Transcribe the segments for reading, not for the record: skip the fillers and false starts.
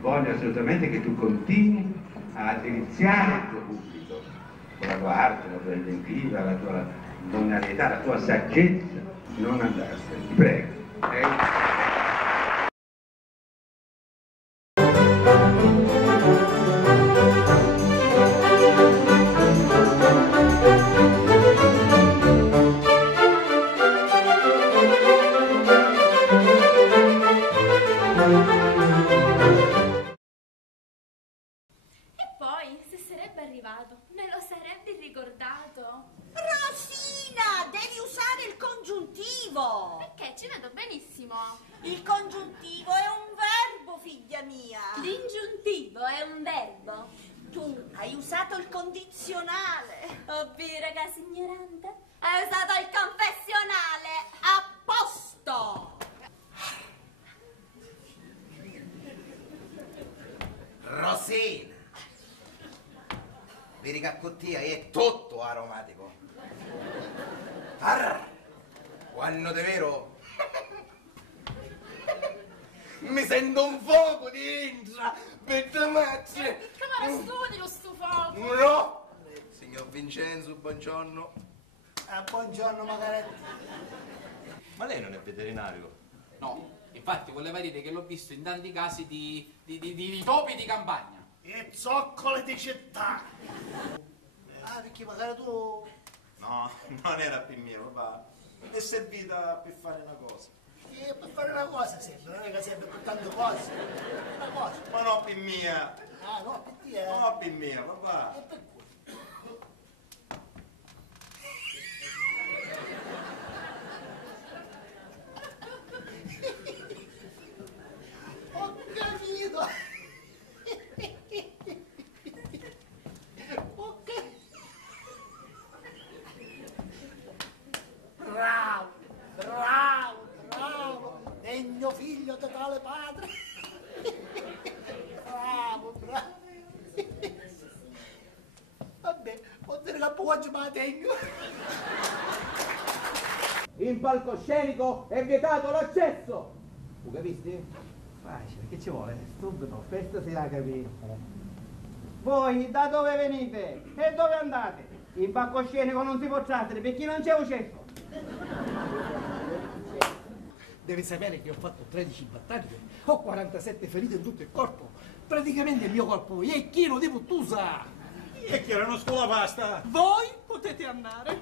Voglio assolutamente che tu continui a deliziare il tuo pubblico con la tua arte, la tua inventiva, la tua donnarietà, la tua saggezza. Non andarsene, ti prego. Me lo sarebbe ricordato. Rosina, devi usare il congiuntivo. Perché? Ci vedo benissimo. Il congiuntivo è un verbo, figlia mia. L'ingiuntivo è un verbo. Tu hai usato il condizionale. Ovvio, ragazzi ignorante. Hai usato il confessionale. A posto. Rosina. Vedi che cottia è tutto aromatico. Quando te vero mi sento un fuoco dentro per te mazze. Come studi lo stufato? No! Signor Vincenzo, buongiorno. Buongiorno Magaretti. Ma lei non è veterinario? No, infatti voleva dire che l'ho visto in tanti casi di topi di campagna. E zoccole di città. Perché magari tu... No, non era per mia, papà. È servita per fare una cosa. E per fare una cosa sempre, non è che serve per tante cose. Una cosa. Ma no per mia. No, per te, No per mia, papà. E per cui? Ho capito. Bravo, degno figlio di tale padre. Bravo. Vabbè, vuol dire che oggi me la tengo. In palcoscenico è vietato l'accesso. Tu capisti? Facile, che ci vuole? Stupido, questo si dà a capire. Voi da dove venite e dove andate? In palcoscenico non si può trasferire perché non c'è un cesso. Devi sapere che ho fatto 13 battaglie, ho 47 ferite in tutto il corpo. Praticamente il mio corpo è chino di puttusa. E che era una scuola pasta. Voi potete andare.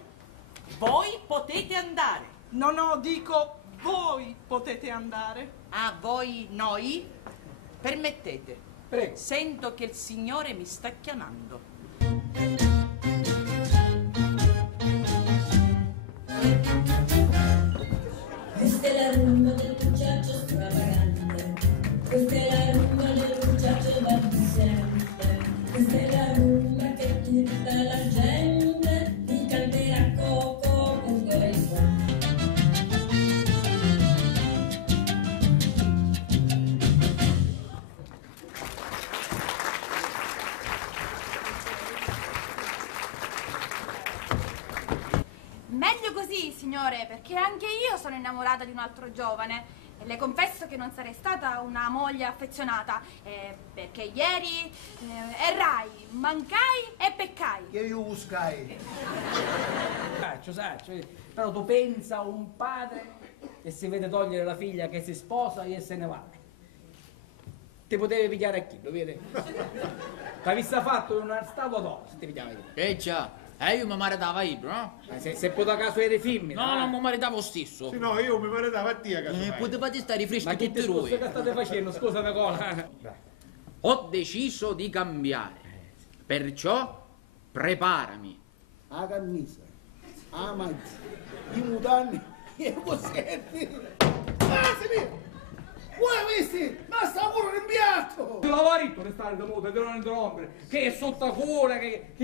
Voi potete andare. No, dico voi potete andare. A voi noi? Permettete. Prego. Sento che il Signore mi sta chiamando. Questa è la rumba del muchacho stravagante, questa è la rumba del muchacho balbuziente, questa è la rumba che tutta la gente ti canterà coco con questa. Meglio così, signore, perché anche io sono innamorata di un altro giovane e le confesso che non sarei stata una moglie affezionata, perché ieri errai, mancai e peccai. Che io buscai. Saccio, però tu pensa a un padre che si vede togliere la figlia che si sposa e se ne va. Ti potevi pigliare a chi, lo vedi? T'avevi fatto un stato d'oro, se ti pigliava chi. Già. Io mi maritavo io, no? Se può da caso eri femmina. No, non mi maritavo stesso. Sì, no, io mi maritavo a te a caso. Potevate stare freschi Ma che tutti voi. discorso che state facendo? Scusa una cosa. Ho deciso di cambiare. Perciò preparami. La camicia, la maglia, i mutanni e i cossetti. Passami! Vuoi visti? Ma sta pure rimpiatto! Tu lavoritto restare da muto, che non interrompere, che è sotto cura, che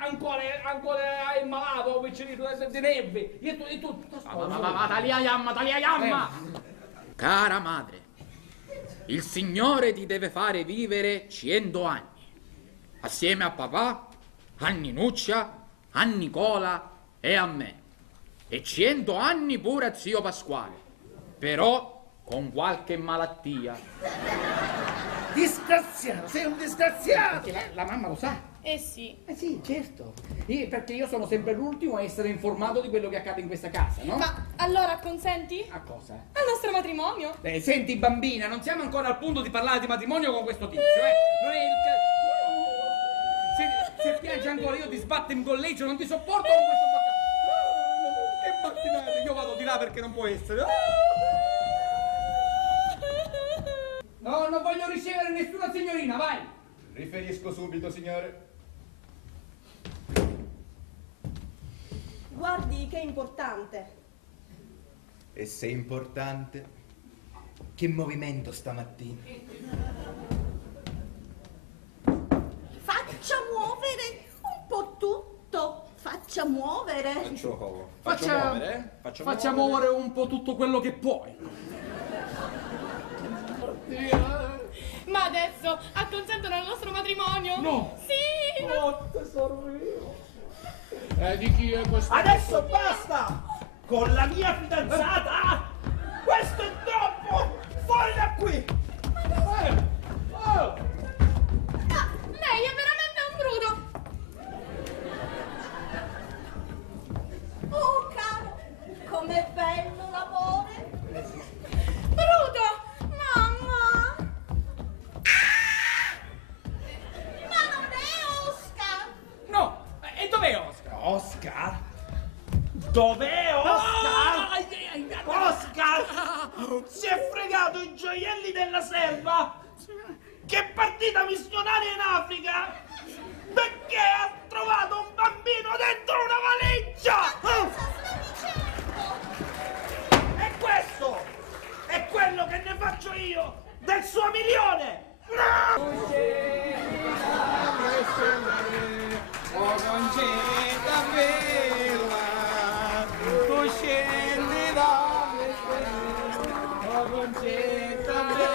ancora è malato, piccerito di neve, e tu Ma talia yamma! Cara madre, il Signore ti deve fare vivere 100 anni, assieme a papà, a Ninuccia, a Nicola e a me, e 100 anni pure a zio Pasquale, però con qualche malattia. Disgraziato, sei un disgraziato! Perché la mamma lo sa. Eh sì. Sì, certo. Perché io sono sempre l'ultimo a essere informato di quello che accade in questa casa, no? Ma allora consenti? A cosa? Al nostro matrimonio? Senti bambina, non siamo ancora al punto di parlare di matrimonio con questo tizio, Non è il se piangi ancora io ti sbatto in collegio, non ti sopporto con questo baccano. Che battinate, io vado di là perché non può essere. No, non voglio ricevere nessuna signorina, vai! Riferisco subito, signore. Guardi che è importante. E se è importante, che movimento stamattina? Faccia muovere un po' tutto. Faccia muovere. Faccia muovere un po' tutto quello che puoi. Ma adesso acconsentono al nostro matrimonio? No. Sì. Oh, tesoro mio. Di chi è questo? Adesso basta! Con la mia fidanzata? Questo è troppo! Fuori da qui! Ma lei è veramente un bruto. Oh caro, com'è bello l'amore. Bruto! Mamma! Ma non è Oscar! No! E dov'è Oscar? Oscar? Dov'è Oscar? Oscar! Si è fregato i gioielli della selva? Che partita missionaria in Africa? Perché ha trovato un bambino dentro una valigia? E questo è quello che ne faccio io del suo milione! Oh concetta bella, tu scendi da me, oh concetta bella.